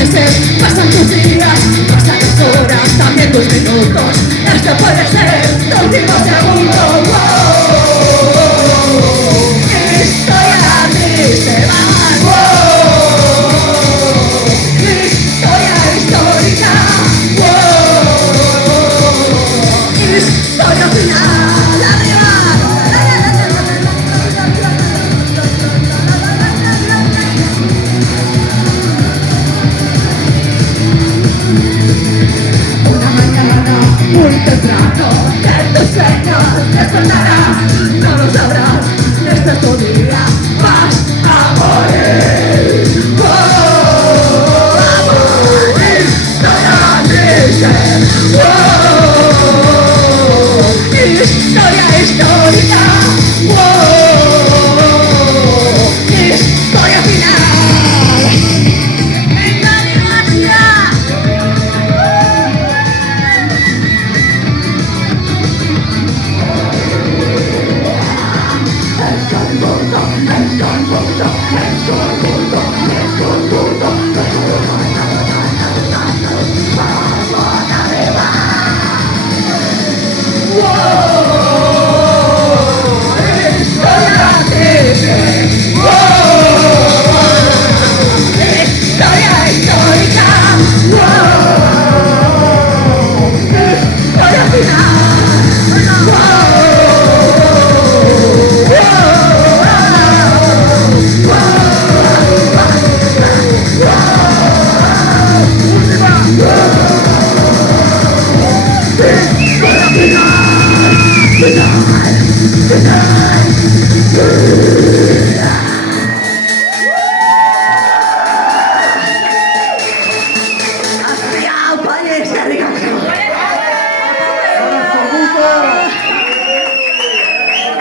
meses, pasan tus días, pasan las horas, también tus minutos. Esto puede ser tu último segundo. Historia triste, historia histórica. Historia final, arriba. Una mañana muy temprano de tus sueños despertarás, no lo sabrás, este es tu día, vas a morir. Historia triste, historia histórica, historia final. ¡Venga, Dimasia! Historia histórica, historia final. Final.